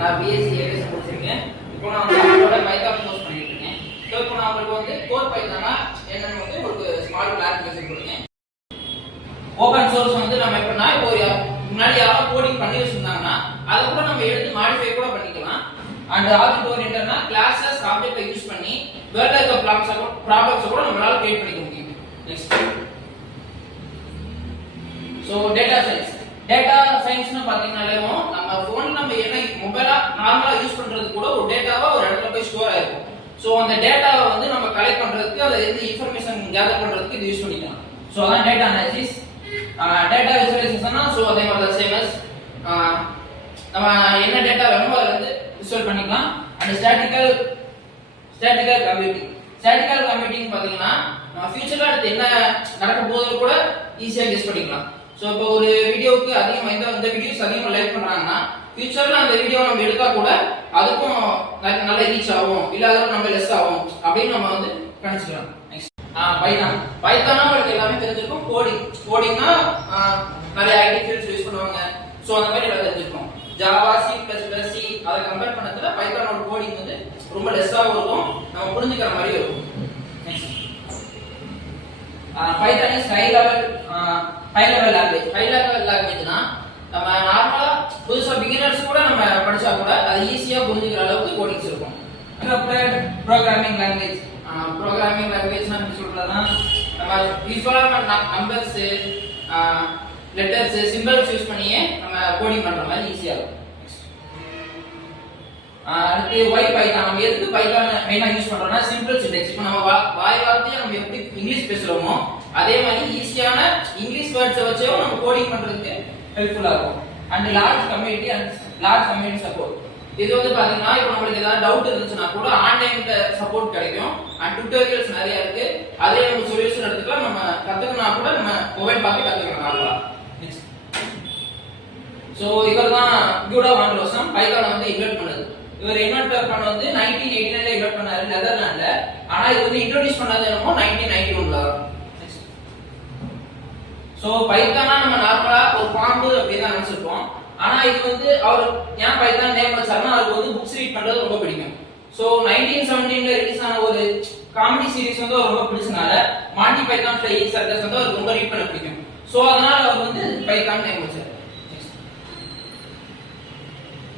நான் BSc AVS முடிச்சிருக்கேன். இப்போ நான் வந்து பைத்தான் கோர்ஸ் பண்ணிட்டு இருக்கேன். ஸோ இப்போ நான் உங்களுக்கு வந்து கோர் பைத்தானா என்னன்னு வந்து ஒரு ஸ்மால் கிளாரிஃபிகேஷன் கொடுத்தேன். ஓபன் சோர்ஸ் வந்து நம்ம எப்படின்னா இப்போ முன்னாடி யாராவது கோடிங் பண்ணி வச்சிருந்தாங்கன்னா அதை கூட நம்ம எடுத்து மாடிஃபை கூட பண்ணிக்கலாம். அண்ட் ஆப்ஜெக்ட் ஓரியன்டட்னா கிளாஸஸ் ஆப்ஜெக்ட்டை யூஸ் பண்ணி வேர்ல்ட்ல இருக்க ப்ராப்ளம்ஸ் கூட நம்மளால கிரியேட் பண்ணிக்க முடியும். நெக்ஸ்ட் சோ டேட்டா சயின்ஸ்னு பாத்தீங்கன்னாலே நம்ம போன்ல நம்ம என்ன மொபைலா நார்மலா யூஸ் பண்றது கூட ஒரு டேட்டாவா ஒரு இடத்துல போய் ஸ்டோர் ஆயிருக்கும். சோ அந்த டேட்டாவை வந்து நம்ம கலெக்ட் பண்றதுக்கு அதை எந்த இன்ஃபர்மேஷன் கேதர் பண்றதுக்கு இது யூஸ் பண்ணிக்கலாம். சோ அதான் டேட்டா அனாலிசிஸ். டேட்டா விசுவலைசேஷன்னா சோ அதே மாதிரி தான் சேமஸ் நம்ம என்ன டேட்டா வேணுமோ அதை வந்து விசுவல் பண்ணிக்கலாம். அண்ட் ஸ்டாட்டிக்கல் கம்ப்யூட்டிங் பாத்தீங்கன்னா நம்ம ஃபியூச்சர்ல அடுத்து என்ன நடக்க போகுது கூட ஈஸியா கெஸ் பண்ணிக்கலாம். சோ இப்போ ஒரு வீடியோவுக்கு அதிகமா இந்த வீடியோஸ் அதிகமா லைக் பண்றாங்கன்னா ஃபியூச்சர்ல அந்த வீடியோ நம்ம எடுத்தா கூட அதுக்கும் நல்ல ரீச் ஆகும், இல்ல அதோட நம்ம லெஸ் ஆகும் அப்படின்னு நம்ம வந்து கணிச்சுக்கலாம். நெக்ஸ்ட் பைத்தானா உங்களுக்கு எல்லாமே தெரிஞ்சிருக்கும். கோடிங்னா நிறைய ஐடி ஃபீல்ட்ஸ் யூஸ் பண்ணுவாங்க. சோ அந்த மாதிரி எல்லாம் தெரிஞ்சிருக்கும். ஜாவா, C++, அதை கம்பேர் பண்ணதுல பைத்தானோட கோடிங் வந்து ரொம்ப லெஸ்ஸாவும் இருக்கும், நம்ம புரிஞ்சுக்கிற மாதிரி இருக்கும். Next Python is high level லாங்குவேஜ்னா நம்ம நார்மலா புதுசா பிகினர்ஸ் கூட நம்ம படிச்சா கூட அது ஈஸியா புரிஞ்சுக்கிற அளவுக்கு கோடிங்ஸ் இருக்கும். ப்ரோக்ராமிங் லாங்குவேஜ்னா என்ன சொல்றதுன்னா நம்ம யூசுவலா நம்பர்ஸ், லெட்டர்ஸ், சிம்பல்ஸ் யூஸ் பண்ணியே நம்ம கோடிங் பண்ற மாதிரி ஈஸியா இருக்கும். அடுத்து ஒய் பைத்தான். நம்ம எதுக்கு பைத்தான் மெயினா யூஸ் பண்றோம்னா சிம்பிள் சின்டாக்ஸ். இப்போ நம்ம வாய் வார்த்தையா நம்ம எப்படி இங்கிலீஷ் பேசுறோமோ அதே மாதிரி ஈஸியான இங்கிலீஷ் வேர்ட்ஸை வச்சே நம்ம கோடிங் பண்றதுக்கு ஹெல்ப்ஃபுல்லா இருக்கும். And large community support. இது வந்து பாத்தீங்கன்னா இப்போ நம்மளுக்கு ஏதாவது டவுட் இருந்துச்சுன்னா கூட ஆன்லைன்ல சப்போர்ட் கிடைக்கும். அண்ட் டுட்டோரியல்ஸ் நிறைய இருக்கு, அதே நம்ம சொல்யூஷன் எடுத்துக்கலாம். நம்ம கத்துக்கனா கூட நம்ம மொபைல் பார்த்து கத்துக்கலாம். சோ இவர் தான் கியூடா வான் ரோசம் பைத்தானை வந்து இன்வென்ட் பண்ணது. இவர் இன்வென்ட் பண்ண வந்து 1989ல இன்வென்ட் பண்ணாரு நெதர்லாண்ட்ல. ஆனா இது வந்து இன்ட்ரோடியூஸ் பண்ணது என்னமோ 1991ல. சோ பைத்தானா நம்ம நார்மலா ஒரு பாம்பு அப்படி தான் நினைச்சிருப்போம். ஆனா இது வந்து அவர் ஏன் பைத்தான் நேம் வச்சாருன்னா அவருக்கு வந்து புக்ஸ் ரீட் பண்றது ரொம்ப பிடிக்கும். சோ 1917ல ரிலீஸ் ஆன ஒரு காமெடி சீரிஸ் வந்து அவர் ரொம்ப பிடிச்சனால மாண்டி பைத்தான் ஃப்ளையிங் சர்க்கஸ் வந்து அவருக்கு ரொம்ப ரீட் பண்ண பிடிக்கும். சோ அதனால அவர் வந்து பைத்தான் நேம் வச்சாரு.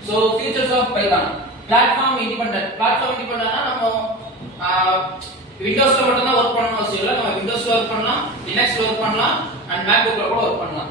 So features of Python. Platform இண்டிபெண்டன்ட்னா நம்ம விண்டோஸ்ல மட்டும் தான் வர்க் பண்ணணும் அவசியம் இல்லை. நம்ம விண்டோஸ்ல வர்க் பண்ணலாம், லினக்ஸ்ல வர்க் பண்ணலாம், அண்ட் மேக்புக்ல கூட வர்க் பண்ணலாம்.